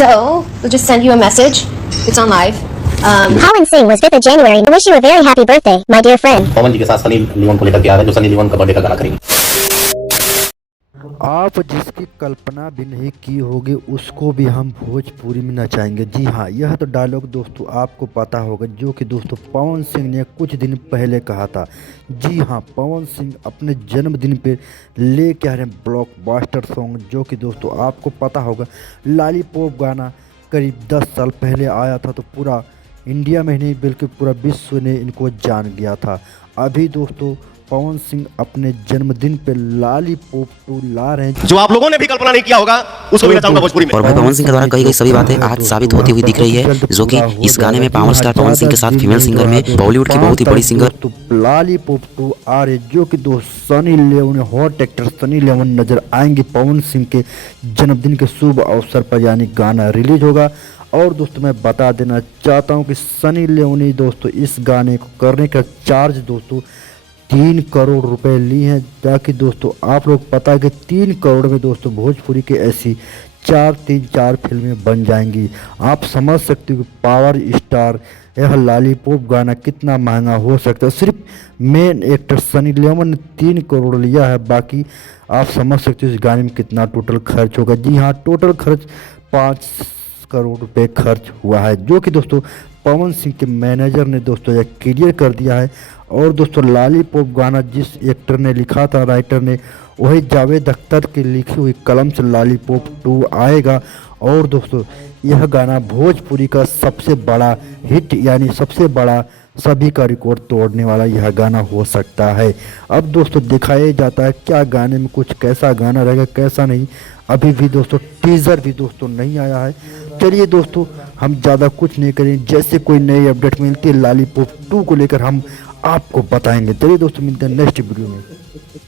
So, we'll just send you a message. It's on live. Pawan Singh was 5th of January. I wish you a very happy birthday, my dear friend. पवन जी के साथ Sunny Leone को लेकर के आ रहे हैं, जो Sunny Leone का birthday का गाना करेंगे। आप जिसकी कल्पना भी नहीं की होगी उसको भी हम भोजपुरी में नचाएंगे। जी हाँ, यह तो डायलॉग दोस्तों आपको पता होगा, जो कि दोस्तों पवन सिंह ने कुछ दिन पहले कहा था। जी हाँ, पवन सिंह अपने जन्मदिन पे लेके आ रहे हैं ब्लॉकबस्टर सॉन्ग, जो कि दोस्तों आपको पता होगा लॉलीपॉप गाना करीब 10 साल पहले आया था, तो पूरा इंडिया में नहीं बल्कि पूरा विश्व ने इनको जान गया था। अभी दोस्तों पवन सिंह अपने जन्मदिन पे लॉलीपॉप 2 ला रहे हैं, जो आप लोगों ने भी कल्पना नहीं किया होगा उसको भी नचाऊंगा भोजपुरी में। और भाई पवन सिंह के द्वारा कही गई सभी बातें आज साबित होती हुई दिख रही है, जो कि इस गाने में पावर स्टार पवन सिंह के साथ फीमेल सिंगर में बॉलीवुड की बहुत ही बड़ी सिंगर तो लॉलीपॉप 2 आ रहे, जो कि Sunny Leone hot actor Sunny Leone नजर आएंगे पवन सिंह के जन्मदिन के शुभ अवसर पर, यानी गाना रिलीज होगा। और दोस्तों मैं बता देना चाहता हूं कि सनी लियोन दोस्तों इस गाने को करने का चार्ज दोस्तों 3 करोड़ रुपए ली हैं, ताकि दोस्तों आप लोग पता है कि 3 करोड़ में दोस्तों भोजपुरी के ऐसी 4 फिल्में बन जाएंगी। आप समझ सकते हो कि पावर स्टार यह लॉलीपॉप गाना कितना महंगा हो सकता है। सिर्फ मेन एक्टर सनी लियोन ने 3 करोड़ लिया है, बाकी आप समझ सकते हो इस गाने में कितना टोटल खर्च होगा। जी हाँ, टोटल खर्च 5 करोड़ रुपए खर्च हुआ है, जो कि दोस्तों पवन सिंह के मैनेजर ने दोस्तों यह क्लियर कर दिया है। और दोस्तों लॉलीपॉप गाना जिस एक्टर ने लिखा था, राइटर ने, वही जावेद अख्तर की लिखी हुई कलम से लॉलीपॉप 2 आएगा। और दोस्तों यह गाना भोजपुरी का सबसे बड़ा हिट, यानी सबसे बड़ा सभी का रिकॉर्ड तोड़ने वाला यह गाना हो सकता है। अब दोस्तों दिखाया जाता है क्या गाने में कुछ कैसा गाना रहेगा कैसा नहीं, अभी भी दोस्तों टीजर भी दोस्तों नहीं आया है। चलिए दोस्तों हम ज़्यादा कुछ नहीं करें, जैसे कोई नई अपडेट मिलती है लॉलीपॉप 2 को लेकर हम आपको बताएंगे। चलिए दोस्तों मिलते हैं नेक्स्ट वीडियो में।